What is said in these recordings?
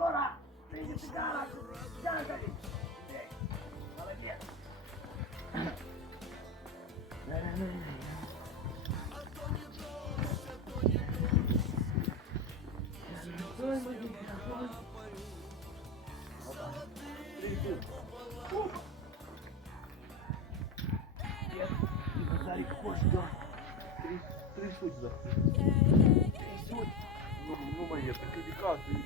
Sora, prinde țigara, ia-te-i! Молодец! Стой, маленький, стой! Опа, 3 штуки. Нет, и базарик хочешь, да? 3 штуки, да. 3 штуки. Ну, моє, сертифікати. Мін.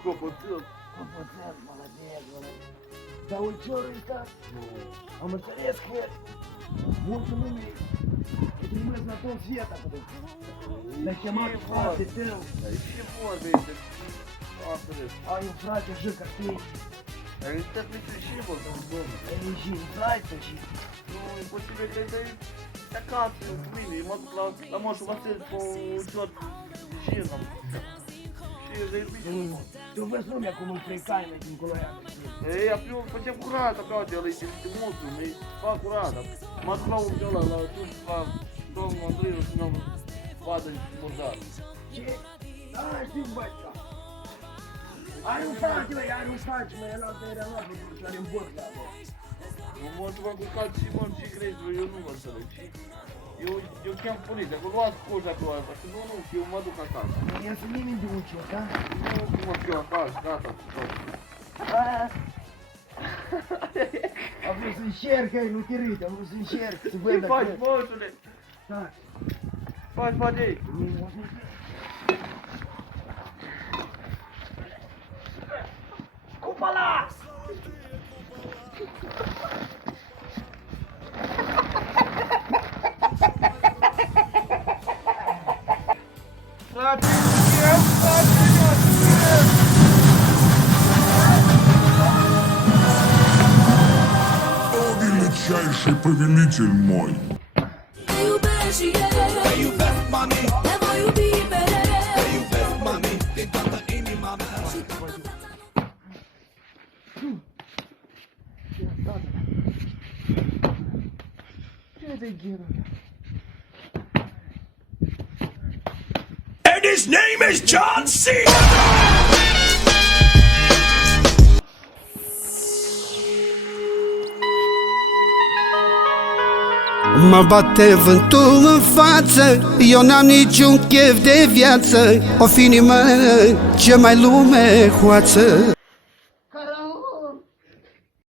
Що, поцел? Процент, молодец, молодец. Да вы чё, так? А мы советские. Вот мы. Это мы на том света, потому что. На чемат фразы тел. А ще може, А им фразы же как ты. а він так не ще був там вдома. Эй, жи, фразы жи. Ну, і потім я даю така, і можу, а може Василь по учет жиром. Ще заєбіть. Ты возьму меня кому прикай на этим кулаком. Я пью потім аккуратно, правда, але якщо ти мозку, не аккуратно. Москва взяла, але тут по дому Андрею нам падать морда. Давай, ты, батька. А ну встань, я надо перелазить, потому что они бот надо. Ну, може вам кукати Симон Чикрей твою номер, eu cheam poliția, că luați coja pe asta, că nu, eu mă duc acasă. Я с ними дучу, да? Nu mă fiu acasă, gata, Am vrut să încerc, ai, nu te râde, am vrut să încerc, să văd Ce dacă... faci, băutule? Da. Faci ei. Cupala! Frate, О, величайший повелитель мой! Te iubesc și eu, te iubesc, mami, te voi iubi mereu, te iubesc, mami, din toată inima mea și toată viața. Ce de gherul? And his name is John C. Mă bate vântul în față, eu n-am niciun chef de viață, o fi inimă ce mai lume hoață.